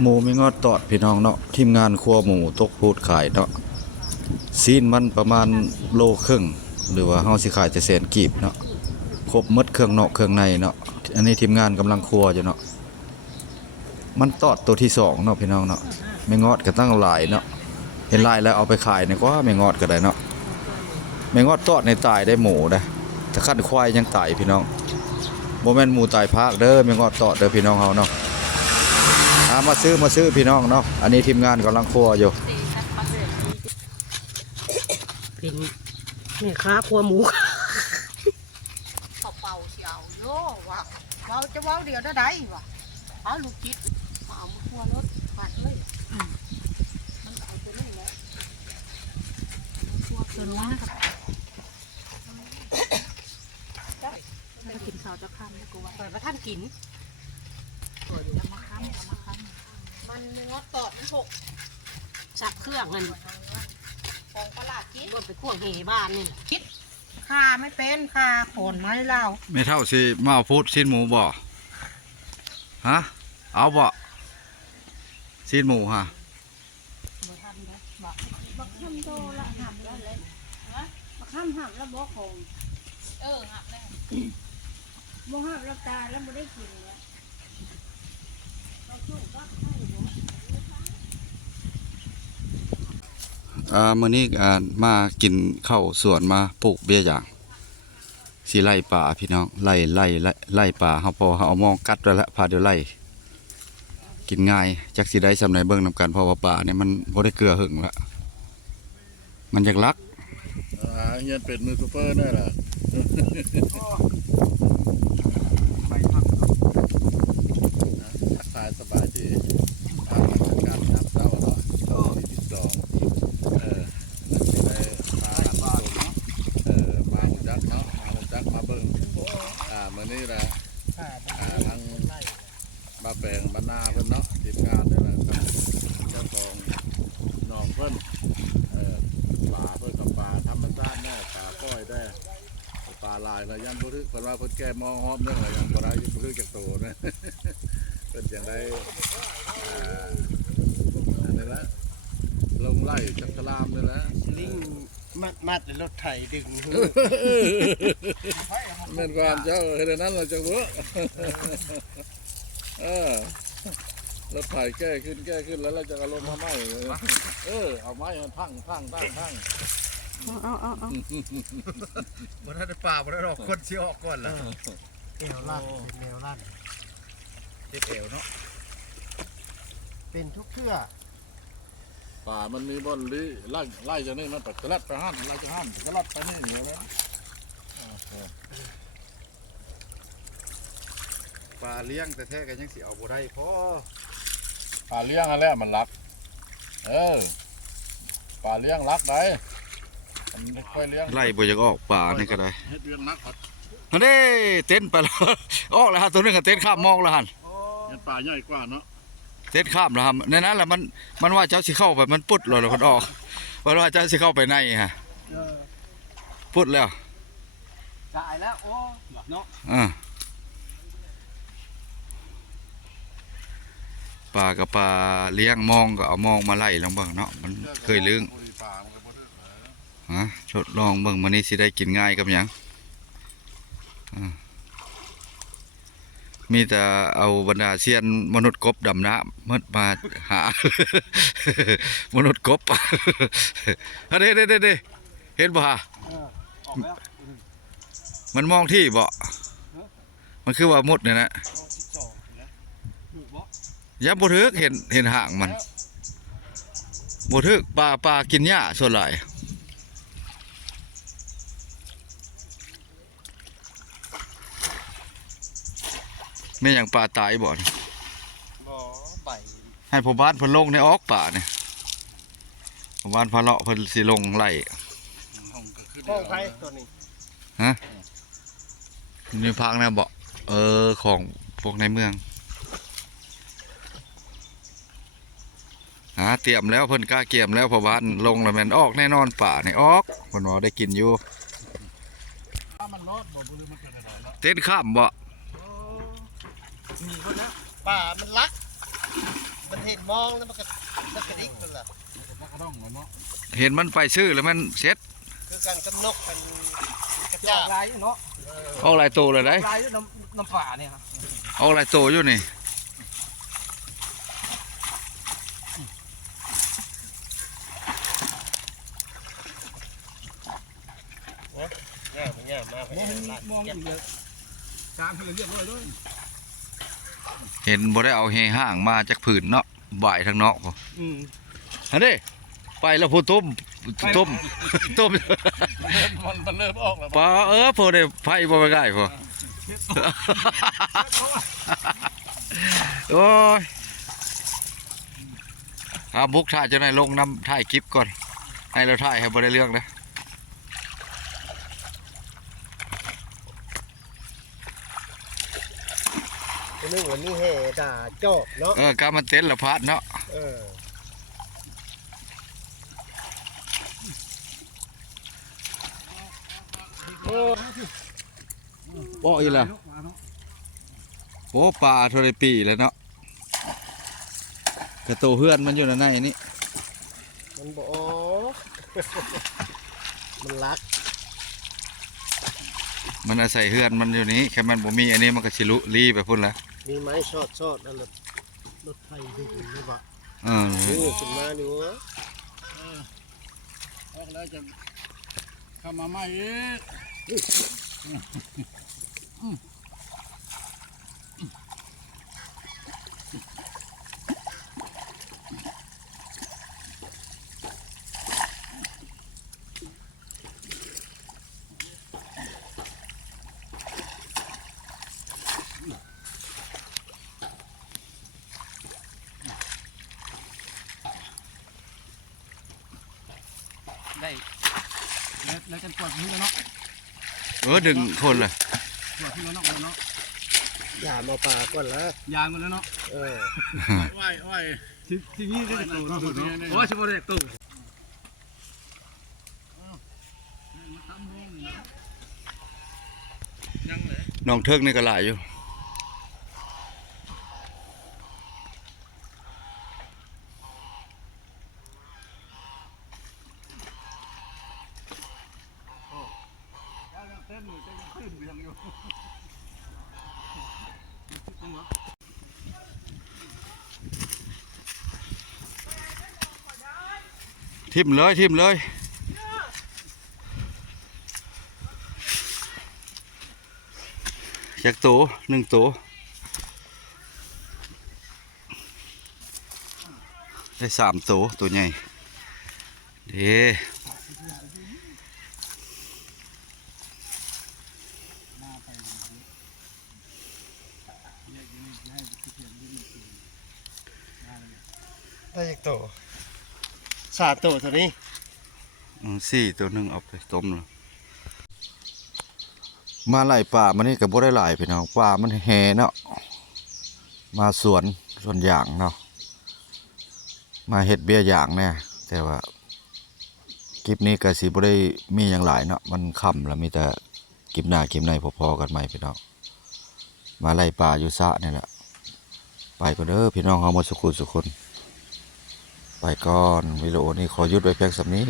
หมูไม่งอดตอดพี่น้องเนาะทีมงานครัวหมูตกพูดขายเนาะซีนมันประมาณโลครึ่งหรือว่าเฮาสิขายจะแสนกีบเนาะครบหมดเครื่องนอกเครื่องในเนาะอันนี้ทีมงานกำลังครัวอยู่เนาะมันตอดตัวที่สองเนาะพี่น้องเนาะไม่งอดก็ตั้งหลายเนาะเห็นลายแล้วเอาไปขายเนี่ยก็ไม่งอดก็ได้เนาะไม่งอดตอดในตายได้หมูนะถ้าคันควายยังตายพี่น้องบ่แม่นหมูตายภาคเด้อไม่งอดตอดเด้อพี่น้องเฮาเนาะมาซื้อพี่น้องเนาะอันนี้ทีมงานกำลังครัวอยู่เป็นแม่ค้าครัวหมูเป่าเชียวโย่ว่าเราจะเว้าเดียวได้ไดวะเอาลูกจิตเอามาครัวรถปัดเลยมันเอาตัวนี้แหละครัวตัวนี้กินข้าวจะข้ามแล้วกูว่าเปิดประท่านกินเอามาค้ำมันเนื้อตอดมันหกสักเครื่องนั่นของตลาดกินรถไปขั้วเหบ้านนี่คิดค่าไม่เป็นค่าขนไม้เล่าไม่เท่าสิมาพูดซีนหมูบ่ฮะเอาบ่ซีนหมูฮะบักข้ามโตละหับแล้วเลยบักข้ามหับแล้วบ่คงหับแล้วบ่หับแล้วตาแล้วบ่ได้กินแล้วเราสู้ก็ให้บ่มื้อนี้มากินข้าวสวนมาปลูกเบี้ยอย่างสิไล่ป่าพี่น้องไล่ป่าเฮาพอเฮาเอามองกัดไว้แล้วพาเดี๋ยวไล่กินง่ายจักสิได้สำไหนเบิ่งนำกันเพราะว่าป่าเนี่ยมันบ่ได้เกลือหึงละมันอยากลักเงินเป็ดมือซูเปอร์นั่นแหละสายสบายดีการทำเต้าเนาะที่12ได้มาหุ่นจักเนาะหุ่นจักมาเบิ่งมื้อนี้แหละทั้งมาแปลงบรรณาเพิ่นเนาะทีมงานนี่แหละเจ้าของหนองเพิ่นป่าเพิ่นกับป่าธรรมชาติแน่ป่าก้อยได้ป่าลายแล้วยันบ่ทึกเพิ่นว่าเพิ่นแก้มองหอมเรื่องอะไรยังบ่ได้บ่ทึกจากโตนะเพิ่นจังได้อันนี้ละลงไล่จักรลามนี่แหละลิงมัดรถไถดึงแม่นความเจ้าเฮ็ดนั้นเราจังบ่รถไถแก้ขึ้นแล้วเราจะเอาลงมาใหม่เอาไม้มันพังเอาบ่ได้ป่าบ่ได้ดอกคนสิออกก่อนล่ะแนวลั่นเป็นแนวลั่นเจ็บเอวเนาะเป็นทุกเทื่อป่ามันมีบ่อนลี้ไล่จากนี่มันตะลัดไปห้ามไล่จากห้ามตะลัดไปนี่เหรอป่าเลี้ยงแต่แท้ก็ยังสิเอาบ่ได้พอป่าเลี้ยงอะไรมันรักป่าเลี้ยงรักได้มันค่อยเลี้ยงไล่บ่อยากออกป่านี่ก็ได้เฮ็ดเลี้ยงนักครับอันนี้เต้นไปแล้วออกแล้วฮะตัวนึงก็เต้นข้ามมองแล้วหั่นเฮ็ดป่าใหญ่กว่าเนาะเต้นข้ามแล้วครับในนั้นแหละมันว่าเจ้าสิเข้าไปมันปุดเลยแล้วมันออกว่าเจ้าสิเข้าไปในฮะปุดแล้วตายแล้วโอ้เนาะปลากับปลาเลี้ยงมองก็เอามองมาไล่ลองเบิ่งเนาะมันเคยลึงทดลองเบิ่งมื้อนี้สิได้กินง่ายกับหยังมีแต่เอาบรรดาเซียนมนุษย์กบดำน้ำมาหามนุษย์กบเด้เห็นบ่ฮะมันมองที่บ่มันคือว่ามุดเนี่ยนะยับบ่ทึกเห็นห่างมันบ่ทึกปลากินหญ้าส่วนหลายไม่อย่างปลาตายบ่อนให้พ่อบ้านเพิ่นลงในออกป่าเนี่ยพ่อบ้านพาเลาะเพิ่นสิลงไล่ห้องใครตัวนี้ฮะมีพักนะบ่ของพวกในเมืองเตรียมแล้วเพิ่นกล้าเกี่ยมแล้วพ่อบ้านลงแล้วแม่นออกแน่นอนป่าเนี่ยออกเพิ่นว่าได้กินอยู่เต้นข้ามบ่มีคนนะป่ามันลัก มันเห็นมองแล้วมันก็ดิกนั่นแหละ มันก็ต้องเนาะ เห็นมันไปซื้อแล้วมันเซ็ต คือการกำนกเป็นกระ จา จาก ลายเนาะ ออกหลายโตเลยได้ ลายน้ำฝาเนี่ยครับ ออกหลายโตอยู่นี่ ง่ายมาก มองมองอยู่เลยกลางให้เรียบร้อยด้วย เห็นบ่ได้เอาเฮห้างมาจากผืนเนาะบ่ายทางเนาะพออันนี้ไปแล้วพูต้ม ต้ม มันเริ่มออกแล้ว ปลาพอได้ไผบ่ไปได้พอ โอ้ยบุกถ่ายจะไหนลงน้ำถ่ายคลิปก่อนให้เราถ่ายให้บ่ได้เรื่องนะ นึกว่านี่แห่ด่าจอกเนาะ การมันเต้นละพัดเนาะ บ่อีล่ะโอ้ปลาเท่าไรปีแล้วเนาะกระโตเฮือนมันอยู่ในนี้ มันบอกมันรัก มันอาศัยเฮือนมันอยู่นี้แค่มันบ่มีอันนี้มันก็ชิลุลีไปพุ่นละ มีไม้ชอดนั่นแหละรถไฟดูนี่บ่ นี่ นี่ขึ้นมาดูวะ ออกแล้วจะเข้ามาใหม่อีก ได้แล้วกันปวดมือเนาะ ดึงคนละ ปวดมือเนาะเนาะ อย่ามาป่าก่อนละ ยางมันแล้วเนาะ ไหว ที่นี่ได้ตัวเนาะโอ้ยชิบะเด็กตัว น้องเทิกนี่ก็หลายอยู่ทิมเลยจากตัว1ตัวได้3ตัวใหญ่เด้ ได้อีกตัวสาตัวตัวนี้ 4ตัวหนึงเอาไปต้มแล้วมาไล่ป่ามันนี่ก็บ่ได้หลายพี่น้องป่ามันแห่เนาะมาสวนยางเนาะมาเฮ็ดเบี้ยยางแน่แต่ว่าคลิปนี้ก็สิบ่ได้มีหยังหลายเนาะมันค่ำแล้วมีแต่คลิปหน้าคลิปในพอๆกันใหม่พี่น้องมาไล่ป่าอยู่สระนี่แหละไปก็เด้อพี่น้องเฮาหมดสุขุสุคนไปก่อนวิดีโอนี้ขอหยุดไว้เพียงส่ำนี้